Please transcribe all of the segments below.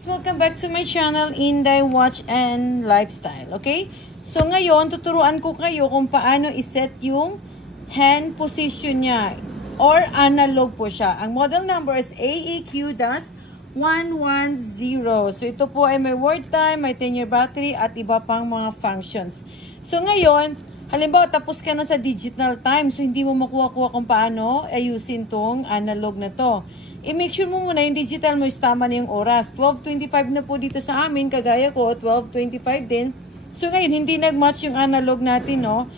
Welcome back to my channel, Inday Watch and Lifestyle. Okay? So ngayon, tuturuan ko kayo kung paano iset yung hand position niya or analog po siya. Ang model number is AAQ-110. So ito po ay may word time, may 10-year battery at iba pang mga functions. So ngayon, halimbawa tapos ka na sa digital time, so hindi mo makuha-kuha kung paano ayusin tong analog na to. I-make sure mo muna yung digital mo is tama na yung oras. 12:25 na po dito sa amin, kagaya ko, 12:25 din. So ngayon, hindi nag-match yung analog natin, no?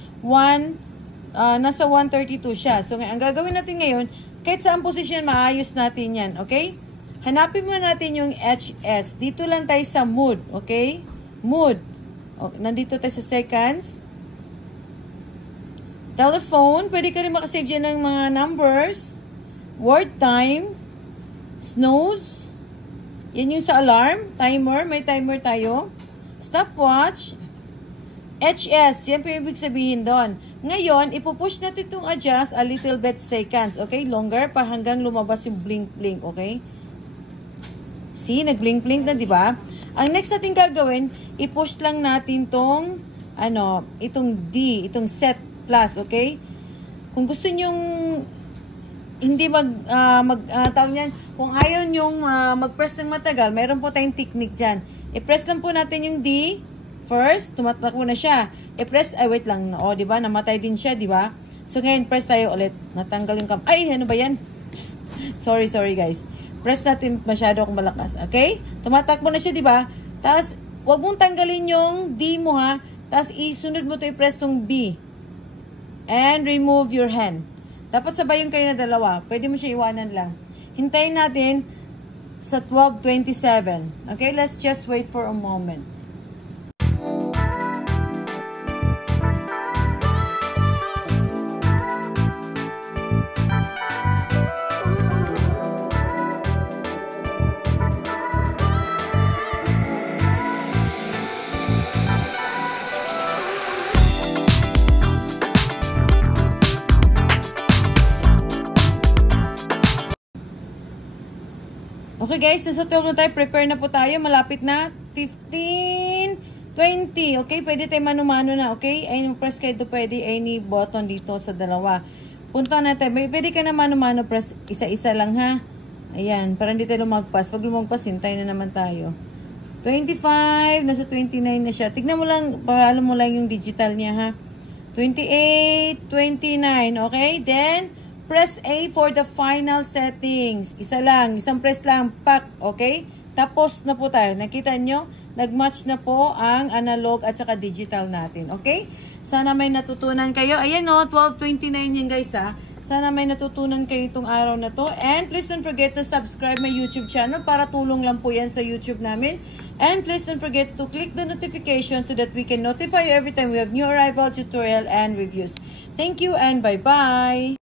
Nasa 132 siya. So ngayon, ang gagawin natin ngayon, kahit saan position, maayos natin yan, okay? Hanapin muna natin yung HS. Dito lang tayo sa mood, okay? Mood. Okay, nandito tayo sa seconds. Telephone, pwede ka rin makasave dyan ng mga numbers. Word time. Snooze. Yan yung sa alarm. Timer. May timer tayo. Stopwatch. HS. Yan po yung ibig sabihin doon. Ngayon, ipupush natin itong adjust a little bit seconds. Okay? Longer pa hanggang lumabas yung blink-blink. Okay? See? Nag-blink-blink na, di ba? Ang next natin gagawin, ipush lang natin itong D. Itong set plus. Okay? Kung gusto nyong hindi tawag niyan, kung ayaw nyong mag-press ng matagal, mayroon po tayong technique dyan. I-press lang po natin yung D. First, tumatakbo na siya. I-press, wait lang. O, diba? Namatay din siya, diba? So, ngayon, press tayo ulit. Natanggal yung ay, ano ba yan? Sorry guys. Press natin masyado kung malakas. Okay? Tumatakbo na siya, diba? Tapos, wag mong tanggalin yung D mo, ha? Tapos, isunod mo to i-press tong B. And remove your hand. Dapat sabayin kayo na dalawa. Pwede mo siya iwanan lang. Hintayin natin sa 12:27. Okay, let's just wait for a moment. Okay guys, nasa 12 na tayo. Prepare na po tayo. Malapit na. 15, 20. Okay, pwede tayo mano-mano na. Okay, ay press kayo ito. Pwede any button dito sa dalawa. Punta natin. Pwede ka na mano-mano press. Isa-isa lang ha. Ayan, para hindi tayo lumagpas. Pag lumagpas, hintay na naman tayo. 25, nasa 29 na siya. Tignan mo lang, pahalo mo lang yung digital niya ha. 28, 29. Okay, then press A for the final settings. Isa lang. Isang press lang. Pak. Okay? Tapos na po tayo. Nakita nyo? Nag-match na po ang analog at saka digital natin. Okay? Sana may natutunan kayo. Ayan o. 12:29 yan guys ha. Sana may natutunan kayo itong araw na to. And please don't forget to subscribe my YouTube channel para tulong lang po yan sa YouTube namin. And please don't forget to click the notification so that we can notify you every time we have new arrival, tutorial, and reviews. Thank you and bye-bye!